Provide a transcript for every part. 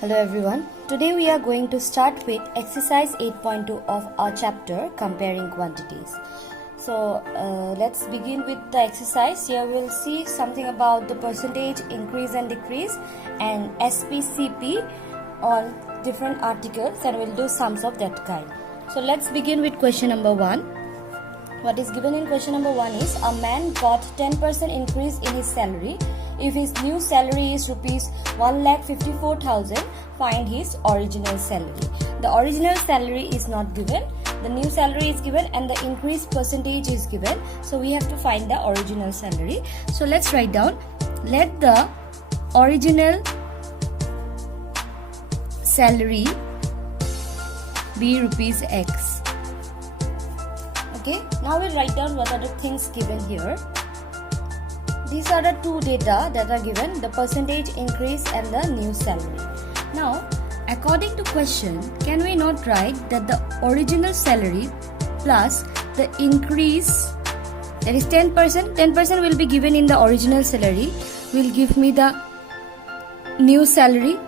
Hello everyone. Today we are going to start with exercise 8.2 of our chapter comparing quantities. So let's begin with the exercise. Here we'll see something about the percentage increase and decrease and SPCP on different articles, and we'll do sums of that kind. So let's begin with question number 1. What is given in question number 1 is a man got 10% increase in his salary. If his new salary is rupees 1,54,000, find his original salary. The original salary is not given, the new salary is given, and the increase percentage is given. So we have to find the original salary. So let's write down, let the original salary be rupees X. Okay, now we'll write down what are the things given here. These are the two data that are given, the percentage increase and the new salary. Now, according to question, can we not write that the original salary plus the increase, that is 10%, 10% will be given in the original salary, will give me the new salary.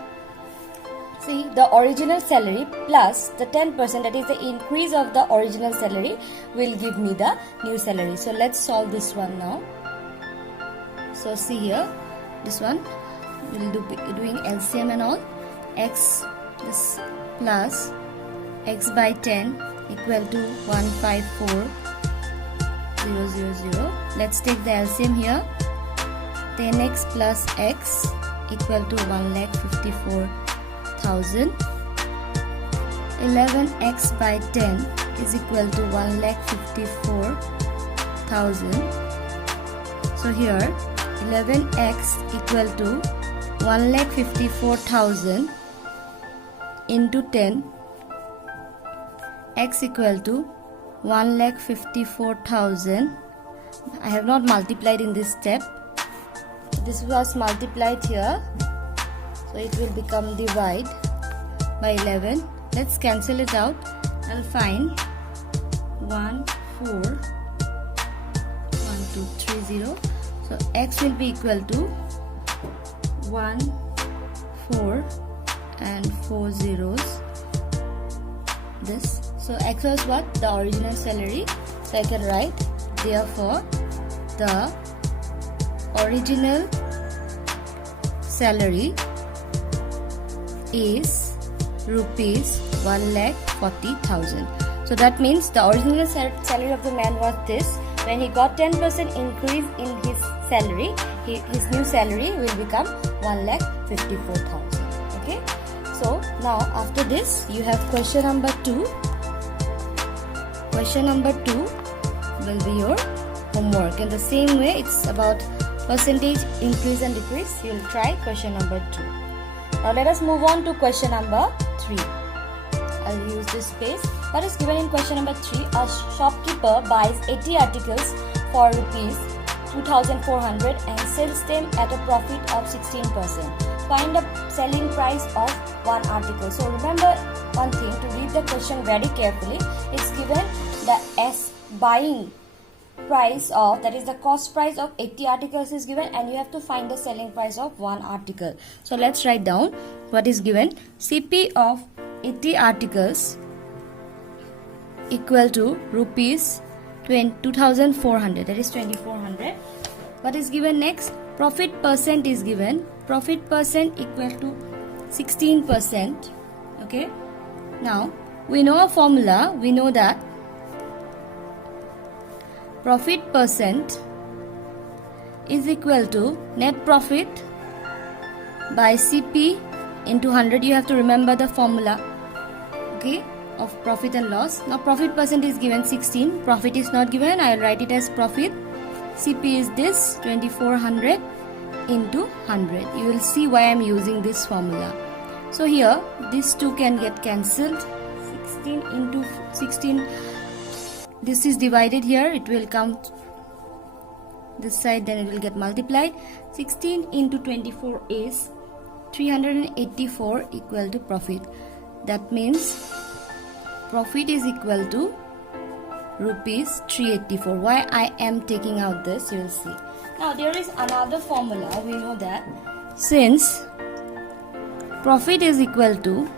See, the original salary plus the 10%, that is the increase of the original salary, will give me the new salary. So let's solve this one now. So see here, this one we'll doing LCM and all. X this plus X by 10 equal to 154,000. Let's take the LCM here. 10x plus X equal to 1,54,000. 11x by 10 is equal to 1,54,000. So here 11x equal to 1,54,000 into 10, x equal to 1,54,000. I have not multiplied in this step. This was multiplied here, so it will become divide by 11. Let's cancel it out. I'll find 1,4,1,2,3,0. So x will be equal to 1, 4 and 4 zeros. This. So x was what? The original salary. So I can write, therefore the original salary is rupees 1,40,000. So that means the original salary of the man was this. When he got 10% increase in his salary, his new salary will become 1,54,000. Okay. So now after this you have question number 2. Question number 2 will be your homework. In the same way, it's about percentage increase and decrease. You will try question number 2. Now let us move on to question number 3. I'll use this space. What is given in question number 3? A shopkeeper buys 80 articles for rupees 2,400 and sells them at a profit of 16%. Find the selling price of one article. So remember one thing, to read the question very carefully. It's given the buying price of, that is the cost price of 80 articles is given, and you have to find the selling price of one article. So let's write down what is given. CP of 80 articles equal to rupees 2,400, that is 2,400. What is given next? Profit percent is given. Profit percent equal to 16%. Okay. Now we know a formula. We know that profit percent is equal to net profit by CP into 100. You have to remember the formula, okay, of profit and loss. Now profit percent is given 16, profit is not given. I will write it as profit. CP is this 2,400 into 100. You will see why I am using this formula. So here these two can get cancelled. 16 into 16, this is divided here, it will come this side, then it will get multiplied. 16 into 24 is 384 equal to profit. That means profit is equal to rupees 384. Why I am taking out this, you will see. Now there is another formula. We know that since profit is equal to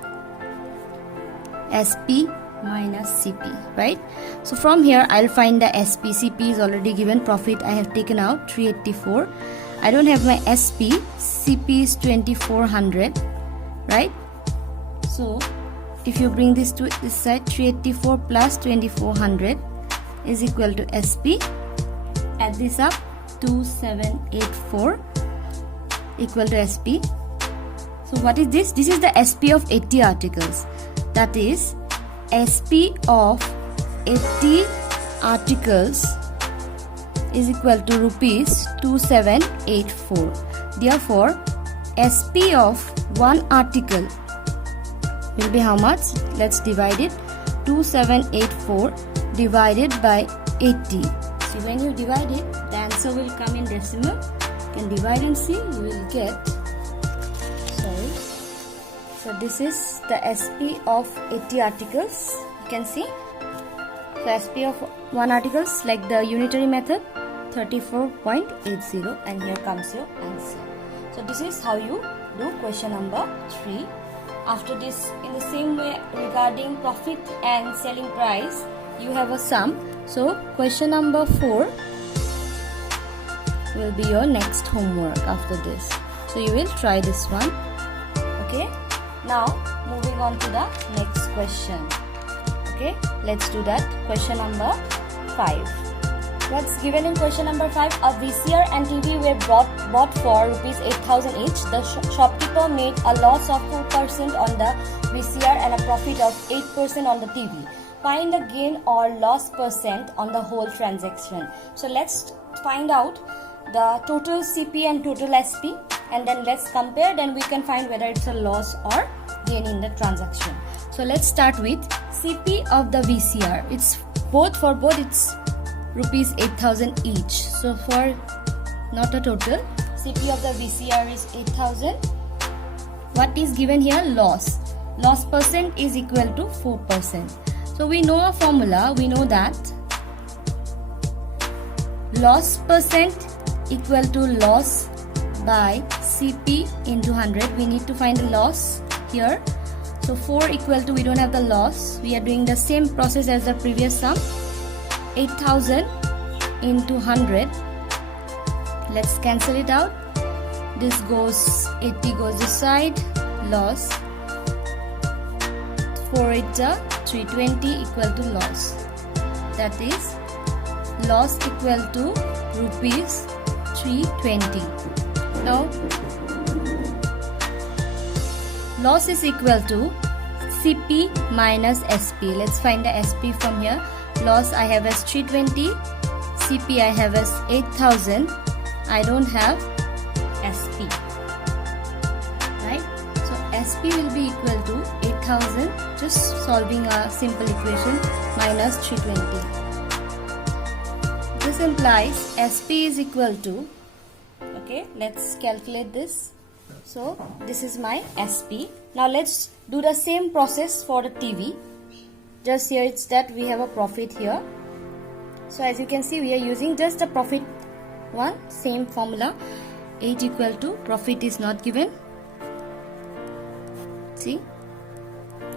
SP minus CP, right? So from here I'll find the SP. CP is already given, profit I have taken out 384. I don't have my SP. CP is 2400, right? So if you bring this to this side, 384 plus 2400 is equal to SP. Add this up, 2784 equal to SP. So what is this? This is the SP of 80 articles. That is, SP of 80 articles is equal to rupees 2784. Therefore, SP of one article will be how much? Let's divide it. 2784 divided by 80. So when you divide it, the answer will come in decimal. You can divide and see, you will get, so this is the SP of 80 articles. You can see. So SP of one article, like the unitary method, 34.80, and here comes your answer. So this is how you do question number 3. After this, in the same way regarding profit and selling price, you have a sum. So question number 4 will be your next homework after this. So you will try this one. Okay. Now moving on to the next question. Okay, let's do that. Question number 5. What's given in question number 5? A VCR and TV were bought for rupees 8,000 each. The shopkeeper made a loss of 4% on the VCR and a profit of 8% on the TV. Find the gain or loss percent on the whole transaction. So let's find out the total CP and total SP, and then let's compare. Then we can find whether it's a loss or gain in the transaction. So let's start with CP of the VCR. It's for both it's rupees 8,000 each. So for not a total, CP of the VCR is 8,000. What is given here? Loss. Loss percent is equal to 4%. So we know a formula. We know that loss percent equal to loss by CP into 100. We need to find the loss here. So 4 equal to, we don't have the loss. We are doing the same process as the previous sum. 8,000 into 100. Let's cancel it out. This goes, 80 goes this side. Loss. 4 8 320 equal to loss. That is loss equal to rupees 320. Now loss is equal to CP minus SP. Let's find the SP from here. Loss I have as 320, CP I have as 8,000. I don't have SP, right? So SP will be equal to 8,000, just solving a simple equation, minus 320. This implies SP is equal to, okay, let's calculate this. So this is my SP. Now let's do the same process for the TV. Just here it's that we have a profit here. So as you can see, we are using just the profit one, same formula. 8 equal to, profit is not given. See,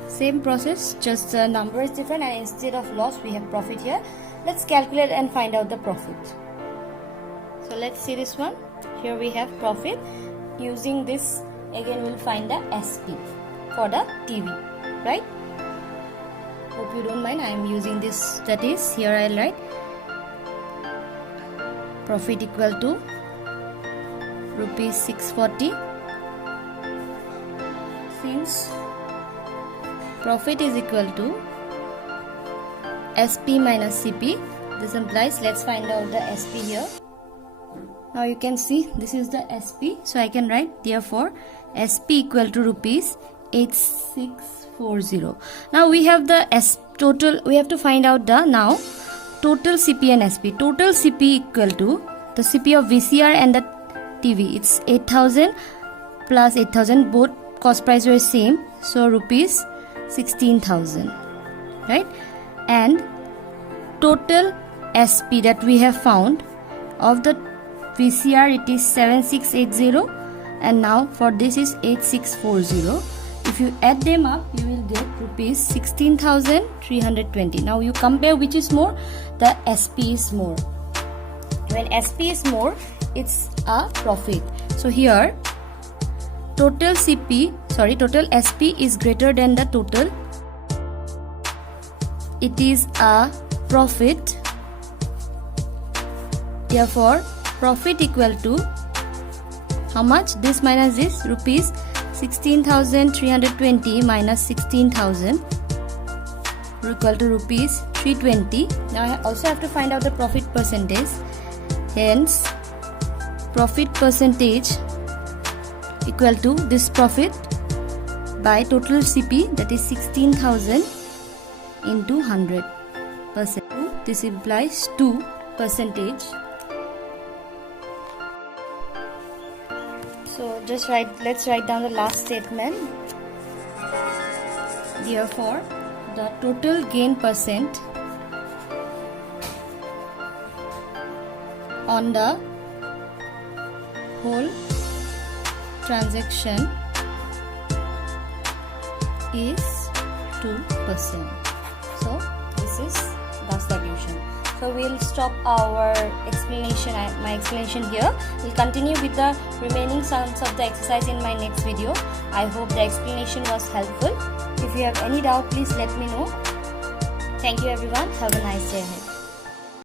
same process, just the number is different, and instead of loss we have profit here. Let's calculate and find out the profit. So let's see this one. Here we have profit. Using this, again we'll find the SP for the TV, right? Hope you don't mind, I am using this. That is, here I'll write profit equal to rupees 640. Since profit is equal to SP minus CP, this implies, let's find out the SP here. Now you can see this is the SP, so I can write therefore SP equal to rupees 8640. Now we have the total. We have to find out the now total CP and SP. Total CP equal to the CP of VCR and the TV. It's 8,000 plus 8,000. Both cost price were same, so rupees 16,000, right? And total SP that we have found of the VCR, it is 7680, and now for this is 8640. If you add them up, you will get rupees 16,320. Now you compare which is more. The SP is more. When SP is more, it's a profit. So here total SP is greater than the total. It is a profit. Therefore profit equal to how much? This minus this, rupees 16,320 minus 16,000 equal to rupees 320. Now I also have to find out the profit percentage. Hence profit percentage equal to this profit by total CP, that is 16,000 into 100%. This implies 2%. So let's write down the last statement. Therefore the total gain percent on the whole transaction is 2%. So this is the solution. So we'll stop our explanation, my explanation here. We'll continue with the remaining sums of the exercise in my next video. I hope the explanation was helpful. If you have any doubt, please let me know. Thank you everyone. Have a nice day ahead.